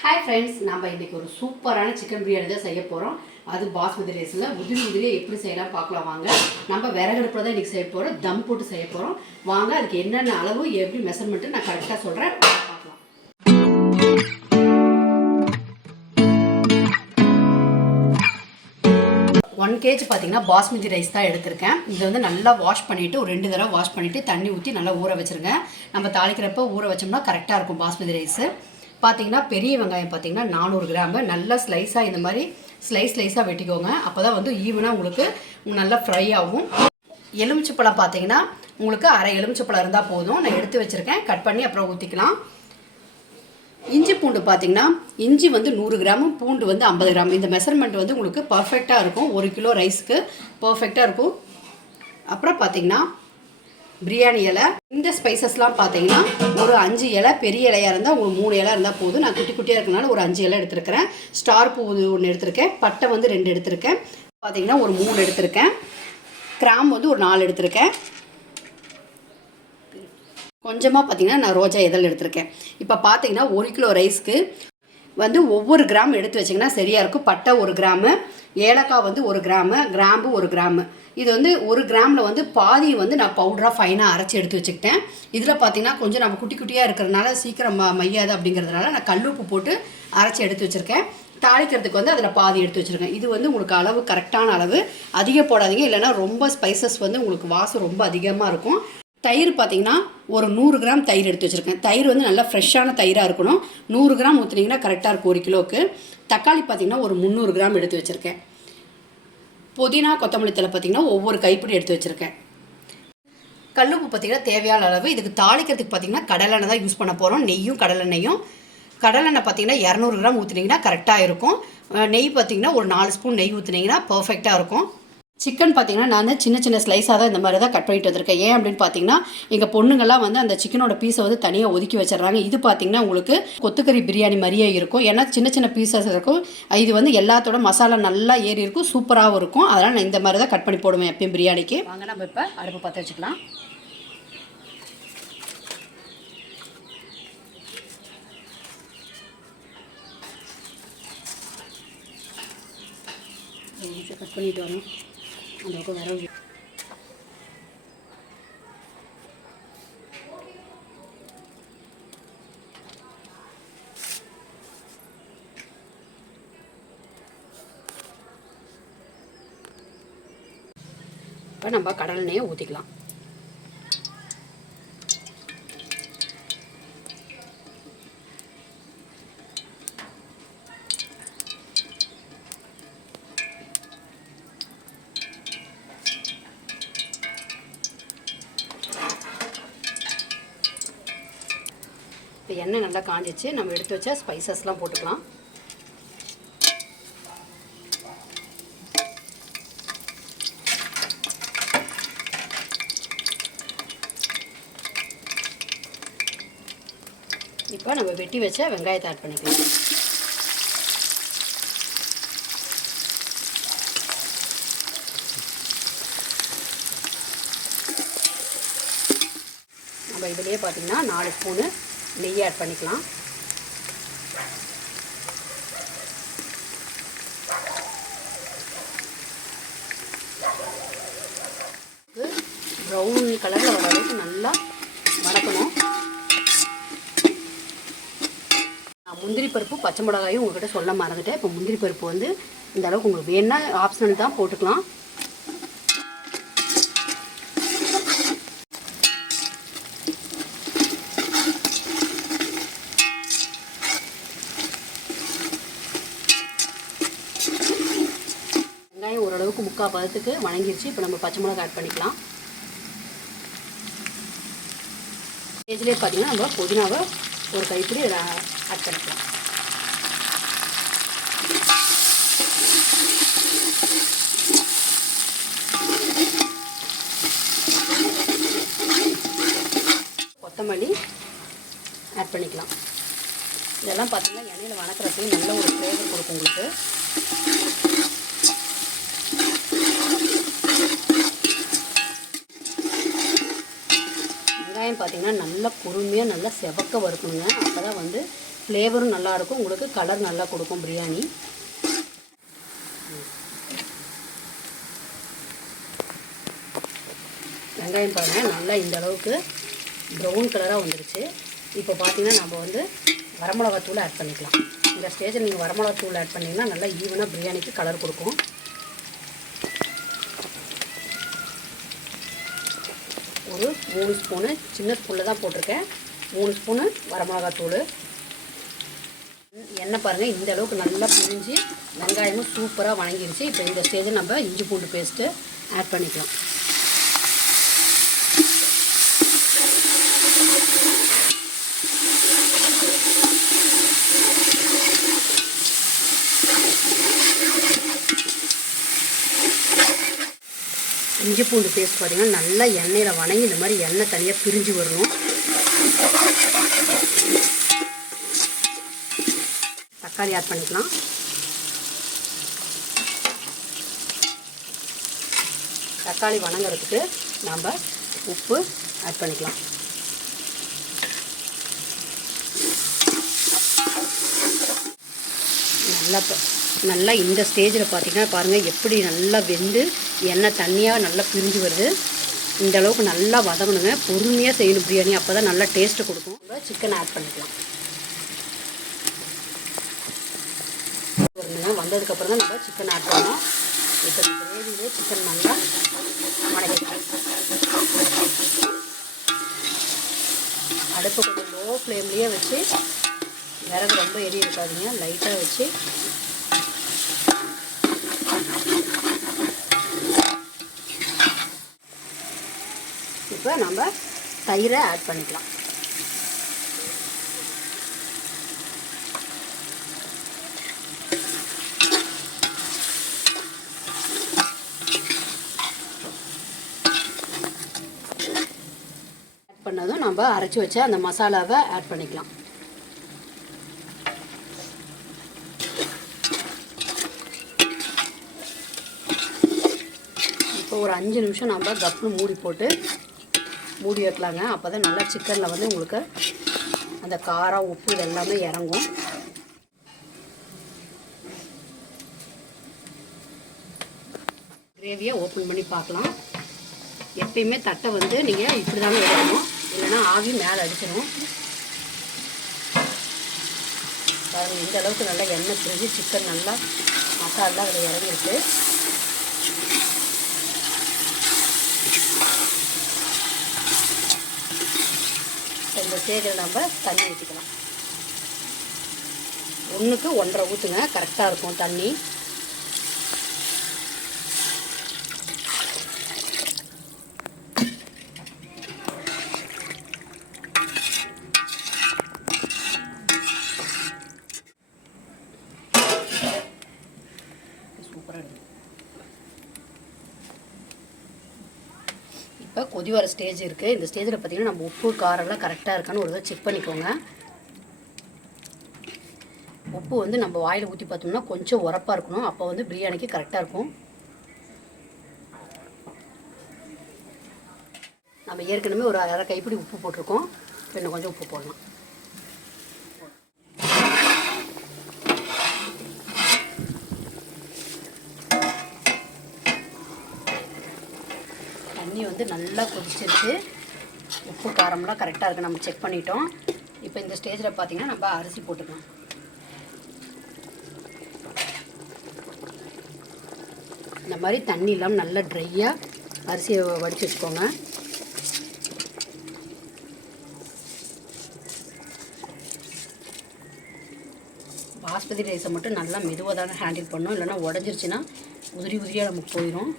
Hi friends நம்ம இன்றைக்கி ஒரு சூப்பரான சிக்கன் பிரியாணி தான் செய்ய போகிறோம் அது பாஸ்மதி ரைஸில் உதிரி உதிரியே எப்படி செய்யலாம் பார்க்கலாம் வாங்க. நம்ம விறகடுப்பில் தான் இன்றைக்கி செய்ய போகிறோம் தம் போட்டு செய்ய போகிறோம் வாங்க அதுக்கு என்னென்ன அளவு எப்படி மெஷர்மெண்ட்டு நான் கரெக்டாக சொல்கிறேன் பார்க்கலாம். ஒன் கேஜி பார்த்தீங்கன்னா பாஸ்மதி ரைஸ் தான் எடுத்திருக்கேன். இதை வந்து நல்லா வாஷ் பண்ணிவிட்டு ஒரு ரெண்டு தடவை வாஷ் பண்ணிவிட்டு தண்ணி ஊற்றி நல்லா ஊற வச்சுருங்க. நம்ம தாளிக்கிறப்ப ஊற வச்சோம்னா கரெக்டாக இருக்கும் பாஸ்மதி ரைஸு பார்த்தீங்கன்னா பெரிய வெங்காயம் பார்த்தீங்கன்னா நானூறு கிராமு. நல்லா ஸ்லைஸாக இந்த மாதிரி ஸ்லைஸ் ஸ்லைஸாக வெட்டிக்கோங்க. அப்போ தான் வந்து ஈவனாக உங்களுக்கு நல்லா ஃப்ரை ஆகும். எலுமிச்சப்பழம் பார்த்தீங்கன்னா உங்களுக்கு அரை எலுமிச்சப்பழம் இருந்தால் போதும். நான் எடுத்து வச்சுருக்கேன். கட் பண்ணி அப்புறம் ஊற்றிக்கலாம் இஞ்சி பூண்டு பார்த்தீங்கன்னா இஞ்சி வந்து நூறு கிராம் பூண்டு வந்து ஐம்பது கிராம். இந்த மெஷர்மெண்ட் வந்து உங்களுக்கு பர்ஃபெக்டாக இருக்கும். ஒரு கிலோ ரைஸ்க்கு பர்ஃபெக்டாக இருக்கும். அப்புறம் பார்த்தீங்கன்னா பிரியாணி இலை. இந்த ஸ்பைசஸ்லாம் பார்த்தீங்கன்னா ஒரு அஞ்சு இலை பெரிய இலையாக இருந்தால் ஒரு மூணு இலை இருந்தால் போதும். நான் குட்டி குட்டியாக இருக்கனால ஒரு அஞ்சு இலை எடுத்திருக்கிறேன். ஸ்டார் பூ ஒன்று எடுத்திருக்கேன். பட்டை வந்து ரெண்டு எடுத்திருக்கேன். பார்த்தீங்கன்னா ஒரு மூணு எடுத்திருக்கேன். கிராம் வந்து ஒரு நாலு எடுத்திருக்கேன். கொஞ்சமாக பார்த்தீங்கன்னா நான் ரோஜா இதழ் எடுத்திருக்கேன். இப்போ பார்த்தீங்கன்னா ஒரு கிலோ ரைஸ்க்கு வந்து ஒவ்வொரு கிராம் எடுத்து வச்சிங்கன்னா சரியாக இருக்கும். பட்டை ஒரு கிராமு ஏலக்காய் வந்து ஒரு கிராமு கிராம்பு ஒரு கிராமு. இது வந்து ஒரு கிராமில் வந்து பாதி வந்து நான் பவுடராக ஃபைனாக அரைச்சி எடுத்து வச்சுக்கிட்டேன். இதில் பார்த்தீங்கன்னா கொஞ்சம் நம்ம குட்டி குட்டியாக இருக்கிறதுனால சீக்கிரம் ம- மையாது அப்படிங்கிறதுனால நான் கல்லுப்பு போட்டு அரைச்சி எடுத்து வச்சுருக்கேன். தாளிக்கிறதுக்கு வந்து அதில் பாதி எடுத்து வச்சுருக்கேன். இது வந்து உங்களுக்கு அளவு கரெக்டான அளவு. அதிகம் போடாதீங்க. இல்லைன்னா ரொம்ப ஸ்பைசஸ் வந்து உங்களுக்கு வாசம் ரொம்ப அதிகமாக இருக்கும். தயிர் பார்த்தீங்கன்னா ஒரு நூறு கிராம் தயிர் எடுத்து வச்சுருக்கேன். தயிர் வந்து நல்லா ஃப்ரெஷ்ஷான தயிராக இருக்கணும். நூறு கிராம் ஊற்றுனீங்கன்னா கரெக்டாக இருக்கும் ஒரு கிலோவுக்கு. தக்காளி பார்த்தீங்கன்னா ஒரு முந்நூறு கிராம் எடுத்து வச்சுருக்கேன். புதினா கொத்தமல்லி தழை பார்த்தீங்கன்னா ஒவ்வொரு கைப்பிடி எடுத்து வச்சுருக்கேன். கல்லுப்பு பார்த்தீங்கன்னா தேவையான அளவு. இதுக்கு தாளிக்கிறதுக்கு பார்த்தீங்கன்னா கடலெண்ணெய் தான் யூஸ் பண்ண போகிறோம் நெய்யும் கடலெண்ணெயும் கடலெண்ணெய் பார்த்தீங்கன்னா இரநூறு கிராம் ஊற்றுனீங்கன்னா கரெக்டாக இருக்கும். நெய் பார்த்தீங்கன்னா ஒரு நாலு ஸ்பூன் நெய் ஊற்றுனீங்கன்னா பர்ஃபெக்டாக இருக்கும். சிக்கன் பார்த்தீங்கன்னா நான் சின்ன சின்ன ஸ்லைஸாக தான் இந்த மாதிரி தான் கட் பண்ணிட்டு வந்திருக்கேன். ஏன் அப்படின்னு பார்த்தீங்கன்னா எங்கள் பொண்ணுங்கள்லாம் வந்து அந்த சிக்கனோட பீஸை வந்து தனியாக ஒதுக்கி வச்சிடுறாங்க. இது பார்த்தீங்கன்னா உங்களுக்கு கொத்துக்கறி பிரியாணி மாதிரியே இருக்கும். ஏன்னா சின்ன சின்ன பீசஸ் இருக்கும். இது வந்து எல்லாத்தோட மசாலா நல்லா ஏறி இருக்கும். சூப்பராகவும் இருக்கும். அதனால் நான் இந்த மாதிரி தான் கட் பண்ணி போடுவேன் எப்பயும் பிரியாணிக்கு. வாங்க நம்ம இப்போ அடுப்பு பற்ற வச்சுக்கலாம். கட் பண்ணிட்டு வரணும். அந்த பக்கம் விரவு இப்போ நம்ம கடல் எண்ணெயை ஊற்றிக்கலாம் இப்போ எண்ணெய் நல்லா காஞ்சிச்சு. நம்ம எடுத்து வச்ச ஸ்பைசஸ்லாம் போட்டுக்கலாம். இப்போ நம்ம வெட்டி வச்ச வெங்காயத்தை ஆட் பண்ணிக்கலாம். நம்ம இதுலேயே பார்த்தீங்கன்னா நாலு ஸ்பூனு நெய் ஆட் பண்ணிக்கலாம். ப்ரௌன் கலரில் வர அளவுக்கு நல்லா வதக்கணும். நான் முந்திரி பருப்பு பச்சை மிளகாயும் உங்கள்கிட்ட சொல்ல மறந்துட்டேன். இப்போ முந்திரி பருப்பு வந்து இந்த அளவுக்கு உங்களுக்கு வேணால் ஆப்ஷனல் தான் போட்டுக்கலாம். முக்கால் பதத்துக்கு வணங்கிருச்சு. இப்போ நம்ம பச்சை மிளகா ஆட் பண்ணிக்கலாம். இதுலேயே பார்த்தீங்கன்னா நம்ம புதினாவை ஒரு கைப்பிடி ஆட் பண்ணிக்கலாம் கொத்தமல்லி ஆட் பண்ணிக்கலாம் இதெல்லாம் பார்த்தீங்கன்னா எண்ணெயில் வணக்கிறதுக்கு நல்ல ஒரு ஃப்ளேவர் கொடுக்கும் உங்களுக்கு வெங்காயம் பார்த்தீங்கன்னா நல்லா பொறுமையாக நல்லா செவக்க வறுக்கணுங்க. அப்போ தான் வந்து ஃப்ளேவரும் நல்லாயிருக்கும் உங்களுக்கு கலர் நல்லா கொடுக்கும் பிரியாணி. வெங்காயம் பாருங்கள் நல்லா இந்த அளவுக்கு ப்ரௌன் கலராக வந்துருச்சு. இப்போ பார்த்தீங்கன்னா நம்ம வந்து வரமிளகாத்தூள் ஆட் பண்ணிக்கலாம். இந்த ஸ்டேஜில் நீங்கள் வரமிளகாத்தூள் ஆட் பண்ணிங்கன்னா நல்லா ஈவனாக பிரியாணிக்கு கலர் கொடுக்கும் ஒரு மூணு ஸ்பூனு சின்ன ஸ்பூனில் தான் போட்டிருக்கேன். மூணு ஸ்பூனு வரமிளகாத்தூள். எண்ணெய் பாருங்கள் இந்த அளவுக்கு நல்லா பிரிஞ்சு வெங்காயமும் சூப்பராக வணங்கிருச்சு. இப்போ இந்த ஸ்டேஜில் நம்ம இஞ்சி பூண்டு பேஸ்ட்டு ஆட் பண்ணிக்கலாம். இஞ்சி பூண்டு பேஸ்ட் பார்த்தீங்கன்னா நல்லா எண்ணெயில் வணங்கி இந்த மாதிரி எண்ணெய் தனியாக பிரிஞ்சு வரணும். தக்காளி ஆட் பண்ணிக்கலாம். தக்காளி வணங்குறதுக்கு நாம் உப்பு ஆட் பண்ணிக்கலாம். நல்லா நல்லா இந்த ஸ்டேஜில் பார்த்தீங்கன்னா பாருங்கள் எப்படி நல்லா வெந்து எண்ணெய் தண்ணியாக நல்லா பிரிஞ்சு வருது. இந்த அளவுக்கு நல்லா வதங்கணுங்க. பொறுமையாக செய்யணும் பிரியாணி. அப்போ தான் நல்லா டேஸ்ட்டு கொடுக்கும். நம்ம சிக்கன் ஆட் பண்ணிக்கலாம். வருங்க வந்ததுக்கப்புறம் தான் நம்ம சிக்கன் ஆட் பண்ணணும். இப்போ இந்த கிரேவிலே சிக்கன் நல்லா வணக்கிக்கலாம். அடுப்பு கொஞ்சம் லோ ஃப்ளேம்லேயே வச்சு விறகு ரொம்ப எரிய இருக்காதுங்க லைட்டாக வச்சு இப்போ நம்ம தயிரை ஆட் பண்ணிக்கலாம். ஆட் பண்ணதும் நம்ம அரைச்சி வச்ச அந்த மசாலாவை ஆட் பண்ணிக்கலாம். இப்போ ஒரு அஞ்சு நிமிஷம் நம்ம கப்பு மூடி போட்டு மூடி வைக்கலாங்க. அப்போ தான் நல்லா சிக்கனில் வந்து உங்களுக்கு அந்த காரம் உப்பு இதெல்லாமே இறங்கும். கிரேவியை ஓப்பன் பண்ணி பார்க்கலாம். எப்பயுமே தட்டை வந்து நீங்கள் இப்படி தாங்க எடுக்கணும். இல்லைன்னா ஆவி மேலே அடிச்சிடும் பாருங்கள் இந்த அளவுக்கு நல்லா எண்ணெய் பிரிஞ்சு சிக்கன் நல்லா மசாலா அதில் இறங்கிருக்கு இந்த நம்ம தண்ணி ஊற்றிக்கலாம் ஒன்றுக்கு ஒன்றரை ஊற்றுங்க கரெக்டாக இருக்கும் தண்ணி சூப்பராக இருக்கு இப்போ கொதி வர ஸ்டேஜ் இருக்குது இந்த ஸ்டேஜில் பார்த்தீங்கன்னா நம்ம உப்பு காரம்லாம் கரெக்டாக இருக்கான்னு ஒரு தடவை செக் பண்ணிக்கோங்க. உப்பு வந்து நம்ம வாயில் ஊற்றி பார்த்தோம்னா கொஞ்சம் உரப்பாக இருக்கணும். அப்போ வந்து பிரியாணிக்கு கரெக்டாக இருக்கும். நம்ம ஏற்கனவே ஒரு அரை கைப்பிடி உப்பு போட்டிருக்கோம். இன்னும் கொஞ்சம் உப்பு போடலாம் தண்ணி வந்து நல்லா கொதிச்சிருச்சு. உப்பு காரம்லாம் கரெக்டாக இருக்குது நம்ம செக் பண்ணிட்டோம். இப்போ இந்த ஸ்டேஜில் பார்த்தீங்கன்னா நம்ம அரிசி போட்டுக்கலாம். இந்த மாதிரி தண்ணி இல்லாமல் நல்லா ட்ரையாக அரிசியை வடித்து வச்சுக்கோங்க. பாஸ்மதி ரைஸை மட்டும் நல்லா மெதுவாக தாங்க ஹேண்டில் பண்ணணும். இல்லைன்னா உடஞ்சிருச்சுன்னா உதிரி உதிரியாக நமக்கு போயிடும்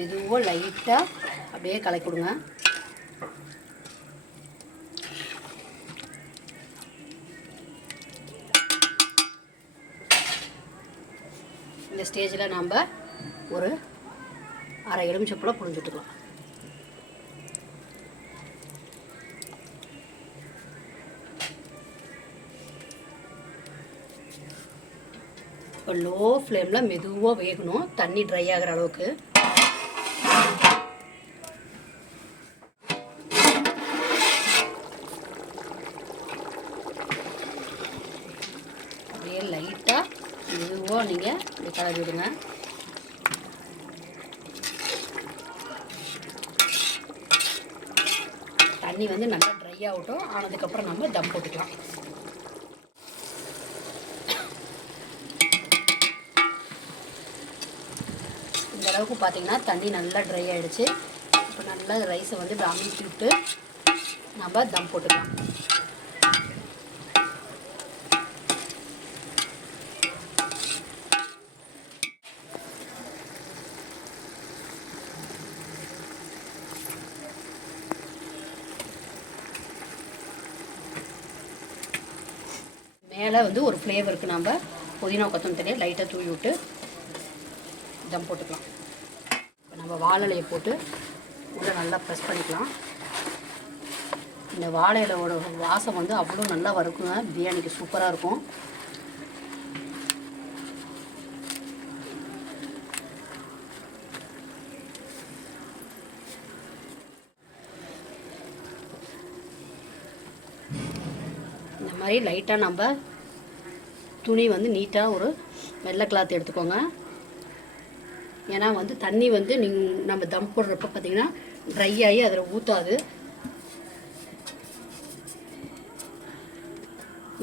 மெதுவாக லைட்டாக அப்படியே கலக்கி கொடுங்க இந்த ஸ்டேஜில் நாம் ஒரு அரை எலுமிச்சப்பழம் புழிஞ்சுட்டுக்கலாம். இப்போ லோ ஃப்ளேமில் மெதுவாக வேகணும். தண்ணி ட்ரை ஆகிற அளவுக்கு. மெதுவாக நீங்கள் இப்படி கலரி விடுங்க. தண்ணி வந்து நல்லா ட்ரை ஆகட்டும். ஆனதுக்கப்புறம் நம்ம தம் போட்டுக்கலாம். இந்த அளவுக்கு பார்த்தீங்கன்னா தண்ணி நல்லா ட்ரை ஆகிடுச்சு இப்போ நல்லா ரைஸை வந்து இப்படி விட்டு நம்ம தம் போட்டுக்கலாம் மேலே வந்து ஒரு ஃப்ளேவருக்கு நம்ம புதினா கொத்தமல்லியை லைட்டாக தூவி விட்டு தம் போட்டுக்கலாம். இப்போ நம்ம வாழலையை போட்டு உள்ளே நல்லா ப்ரெஸ் பண்ணிக்கலாம். இந்த வாழை இலையோட வாசம் வந்து அவ்வளோ நல்லா வறுக்குங்க. பிரியாணிக்கு சூப்பராக இருக்கும். இந்த மாதிரி லைட்டாக நம்ம துணி வந்து நீட்டாக ஒரு வெள்ளை கிளாத் எடுத்துக்கோங்க. ஏன்னா வந்து தண்ணி வந்து நீங்கள் நம்ம தம் போடுறப்ப பார்த்தீங்கன்னா ட்ரை ஆகி அதில் ஊற்றாது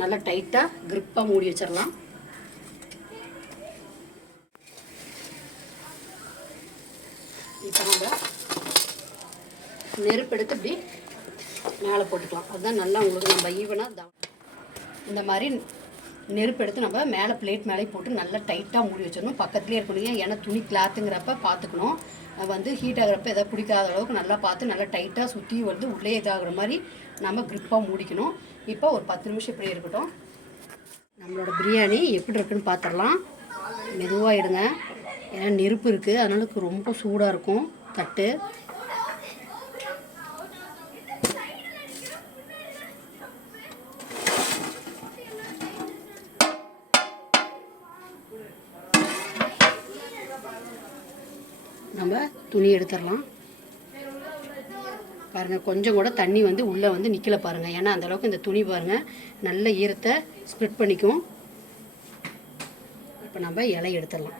நல்லா டைட்டாக க்ரிப்பாக மூடி வச்சிடலாம். இப்போ நம்ம நெருப்பு எடுத்து இப்படி மேலே போட்டுக்கலாம். அதுதான் நல்லா உங்களுக்கு நம்ம ஈவனாக இந்த மாதிரி நெருப்பு எடுத்து நம்ம மேலே பிளேட் மேலே போட்டு நல்லா டைட்டாக மூடி வச்சிடணும். பக்கத்துலேயே இருக்கணும் ஏன்னா துணி கிளாத்துங்கிறப்ப பார்த்துக்கணும். வந்து ஹீட் ஆகிறப்ப எதாவது பிடிக்காத அளவுக்கு நல்லா பார்த்து நல்லா டைட்டாக சுற்றி வந்து உள்ளே இதாகிற மாதிரி நம்ம க்ரிப்பாக மூடிக்கணும். இப்போ ஒரு பத்து நிமிஷம் இப்படி இருக்கட்டும். நம்மளோட பிரியாணி எப்படி இருக்குன்னு பார்த்துடலாம். மெதுவாக ஏன்னா நெருப்பு இருக்குது அதனால ரொம்ப சூடாக இருக்கும். தட்டு. துணி எடுத்துடலாம். பாருங்கள் கொஞ்சம் கூட தண்ணி வந்து உள்ளே வந்து நிற்கல பாருங்கள் ஏன்னா அந்த அளவுக்கு இந்த துணி பாருங்கள் நல்ல ஈரத்தை ஸ்ப்ளிட் பண்ணிக்கும். இப்போ நம்ம இலை எடுத்துடலாம்.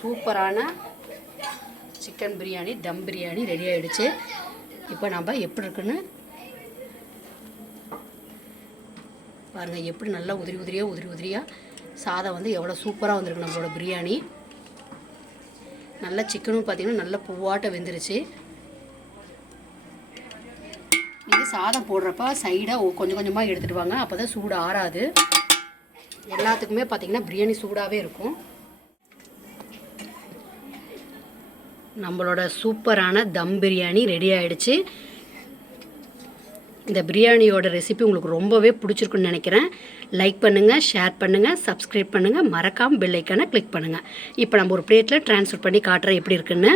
சூப்பரான சிக்கன் பிரியாணி தம் பிரியாணி ரெடி ஆயிடுச்சு. இப்போ நம்ம எப்படி இருக்குன்னு பாருங்கள் எப்படி நல்லா உதிரி உதிரியாக உதிரி உதிரியாக சாதம் வந்து எவ்வளோ சூப்பராக வந்திருக்கு நம்மளோட பிரியாணி. நல்லா சிக்கனும் பார்த்தீங்கன்னா நல்லா பூவாட்ட வெந்துருச்சு. இது சாதம் போடுறப்ப சைடாக கொஞ்சம் கொஞ்சமாக எடுத்துகிட்டு வாங்க அப்போ தான் சூடு ஆறாது. எல்லாத்துக்குமே பார்த்தீங்கன்னா பிரியாணி சூடாகவே இருக்கும். நம்மளோட சூப்பரான தம் பிரியாணி ரெடி ஆகிடுச்சு இந்த பிரியாணியோட ரெசிபி உங்களுக்கு ரொம்பவே பிடிச்சிருக்குன்னு நினைக்கிறேன். லைக் பண்ணுங்கள் ஷேர் பண்ணுங்கள் சப்ஸ்கிரைப் பண்ணுங்கள் மறக்காமல் பெல்லைக்கான கிளிக் பண்ணுங்கள் இப்போ நம்ம ஒரு பிளேட்டில் ட்ரான்ஸ்ஃபர் பண்ணி காட்டுறேன் எப்படி இருக்குன்னு.